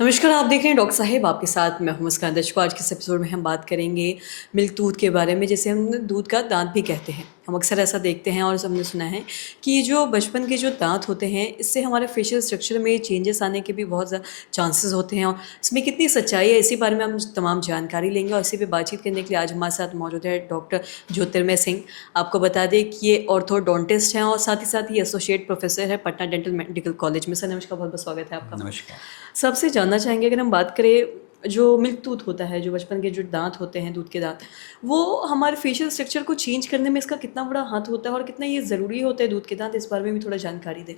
नमस्कार, आप देख रहे हैं डॉक्टर साहेब आपके साथ मैं हूं मुस्कान। दर्शकों, आज के इस एपिसोड में हम बात करेंगे मिल्क दूध के बारे में, जिसे हम दूध का दांत भी कहते हैं। हम अक्सर ऐसा देखते हैं और हमने सुना है कि ये जो बचपन के जो दांत होते हैं, इससे हमारे फेशियल स्ट्रक्चर में चेंजेस आने के भी बहुत ज़्यादा चांसेस होते हैं। और इसमें कितनी सच्चाई है, इसी बारे में हम तमाम जानकारी लेंगे। और इसी पे बातचीत करने के लिए आज हमारे साथ मौजूद है डॉक्टर ज्योतिर्मय सिंह। आपको बता दें कि ये ऑर्थोडोंटिस्ट हैं और साथ ही एसोसिएट प्रोफेसर है पटना डेंटल मेडिकल कॉलेज में। सर नमस्कार, बहुत बहुत स्वागत है आपका। नमस्कार। सबसे जानना चाहेंगे, अगर हम बात करें जो मिल्क टूथ होता है, जो बचपन के जो दाँत होते हैं, दूध के दाँत, वो हमारे फेशियल स्ट्रक्चर को चेंज करने में इसका कितना बड़ा हाथ होता है और कितना ये ज़रूरी होता है दूध के दाँत, इस बारे में भी थोड़ा जानकारी दें।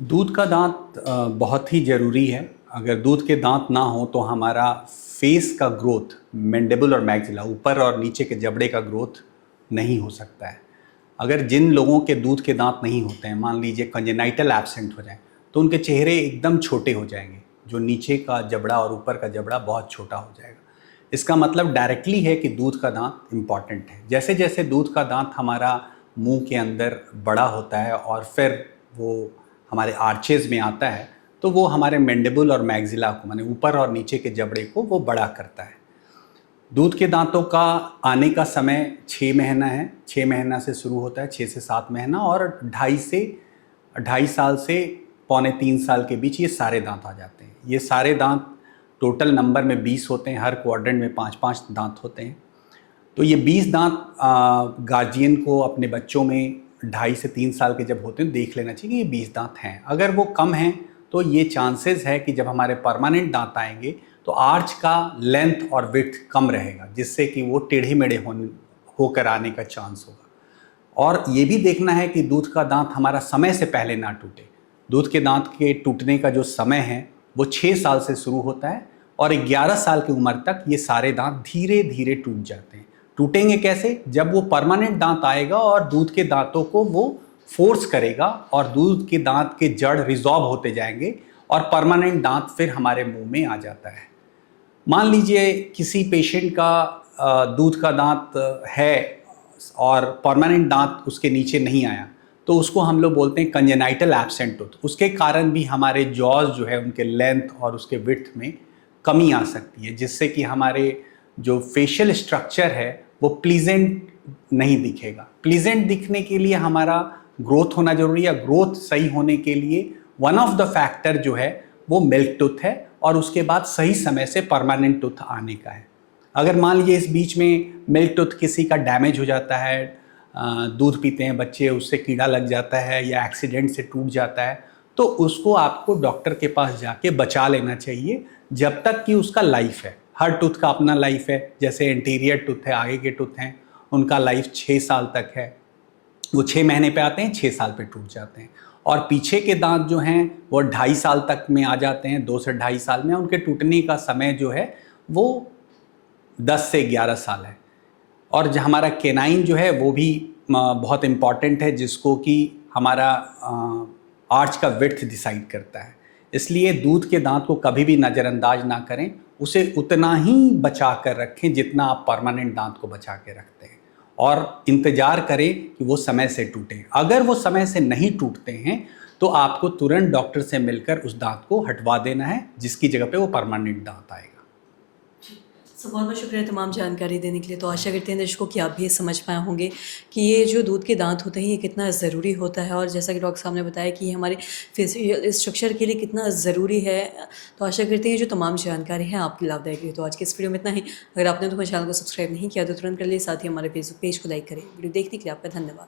दूध का दांत बहुत ही ज़रूरी है। अगर दूध के दांत ना हो तो हमारा फेस का ग्रोथ, मैंडिबल और मैक्सिला, ऊपर और नीचे के जबड़े का ग्रोथ नहीं हो सकता है। अगर जिन लोगों के दूध के दांत नहीं होते हैं, मान लीजिए कंजेनाइटल एब्सेंट हो जाए, तो उनके चेहरे एकदम छोटे हो जाएंगे। जो नीचे का जबड़ा और ऊपर का जबड़ा बहुत छोटा हो जाएगा। इसका मतलब डायरेक्टली है कि दूध का दांत इम्पॉर्टेंट है। जैसे जैसे दूध का दांत हमारा मुंह के अंदर बड़ा होता है और फिर वो हमारे आर्चेज़ में आता है, तो वो हमारे मैंडिबल और मैक्सिला को, माने ऊपर और नीचे के जबड़े को, वो बड़ा करता है। दूध के दांतों का आने का समय 6 महीना है। 6 महीना से शुरू होता है, 6 से 7 महीना, और 2.5 साल से पौने 3 साल के बीच ये सारे दांत आ जाते हैं। ये सारे दांत टोटल नंबर में 20 होते हैं। हर क्वाड्रेंट में 5-5 दांत होते हैं। तो ये 20 दांत गार्जियन को अपने बच्चों में 2.5 से 3 साल के जब होते हैं देख लेना चाहिए कि ये 20 दांत हैं। अगर वो कम हैं तो ये चांसेस है कि जब हमारे परमानेंट दांत आएंगे तो आर्च का लेंथ और विड्थ कम रहेगा, जिससे कि वो टेढ़े मेढ़े होकर आने का चांस होगा। और ये भी देखना है कि दूध का दांत हमारा समय से पहले ना टूटे। दूध के दांत के टूटने का जो समय है वो 6 साल से शुरू होता है और 11 साल की उम्र तक ये सारे दांत धीरे धीरे टूट जाते हैं। टूटेंगे कैसे? जब वो परमानेंट दांत आएगा और दूध के दांतों को वो फोर्स करेगा और दूध के दांत के जड़ रिजॉल्व होते जाएंगे और परमानेंट दांत फिर हमारे मुंह में आ जाता है। मान लीजिए किसी पेशेंट का दूध का दांत है और परमानेंट दांत उसके नीचे नहीं आया, तो उसको हम लोग बोलते हैं कंजेनाइटल एब्सेंट टूथ। उसके कारण भी हमारे जॉज जो है उनके लेंथ और उसके विड्थ में कमी आ सकती है, जिससे कि हमारे जो फेशियल स्ट्रक्चर है वो प्लीजेंट नहीं दिखेगा। प्लीजेंट दिखने के लिए हमारा ग्रोथ होना जरूरी है। ग्रोथ सही होने के लिए वन ऑफ द फैक्टर जो है वो मिल्क टूथ है, और उसके बाद सही समय से परमानेंट टूथ आने का है। अगर मान लीजिए इस बीच में मिल्क टूथ किसी का डैमेज हो जाता है, दूध पीते हैं बच्चे, उससे कीड़ा लग जाता है या एक्सीडेंट से टूट जाता है, तो उसको आपको डॉक्टर के पास जाके बचा लेना चाहिए जब तक कि उसका लाइफ है। हर टूथ का अपना लाइफ है। जैसे एंटीरियर टूथ है, आगे के टूथ हैं, उनका लाइफ 6 साल तक है। वो 6 महीने पे आते हैं, 6 साल पे टूट जाते हैं। और पीछे के दांत जो हैं वो 2.5 साल तक में आ जाते हैं, 2 से 2.5 साल में। उनके टूटने का समय जो है वो 10 से 11 साल है। और जो हमारा केनाइन जो है वो भी बहुत इम्पॉर्टेंट है, जिसको कि हमारा आर्च का विड्थ डिसाइड करता है। इसलिए दूध के दांत को कभी भी नज़रअंदाज ना करें, उसे उतना ही बचा कर रखें जितना आप परमानेंट दांत को बचा के रखते हैं, और इंतज़ार करें कि वो समय से टूटें। अगर वो समय से नहीं टूटते हैं तो आपको तुरंत डॉक्टर से मिलकर उस दांत को हटवा देना है, जिसकी जगह पे वो परमानेंट दांत आएगा। सो बहुत बहुत शुक्रिया तमाम जानकारी देने के लिए। तो आशा करते हैं दर्शकों कि आप भी समझ पाए होंगे कि ये जो दूध के दांत होते हैं ये कितना ज़रूरी होता है, और जैसा कि डॉक्टर साहब ने बताया कि ये हमारे फेशियल स्ट्रक्चर के लिए कितना ज़रूरी है। तो आशा करते हैं जो तमाम जानकारी है आपकी लाभदायक रही। तो आज के इस वीडियो में इतना ही। अगर आपने तो हमारे चैनल को सब्सक्राइब नहीं किया तो तुरंत कर लिए, साथ ही हमारे फेसबुक पेज को लाइक करें। वीडियो देखने के लिए आपका धन्यवाद।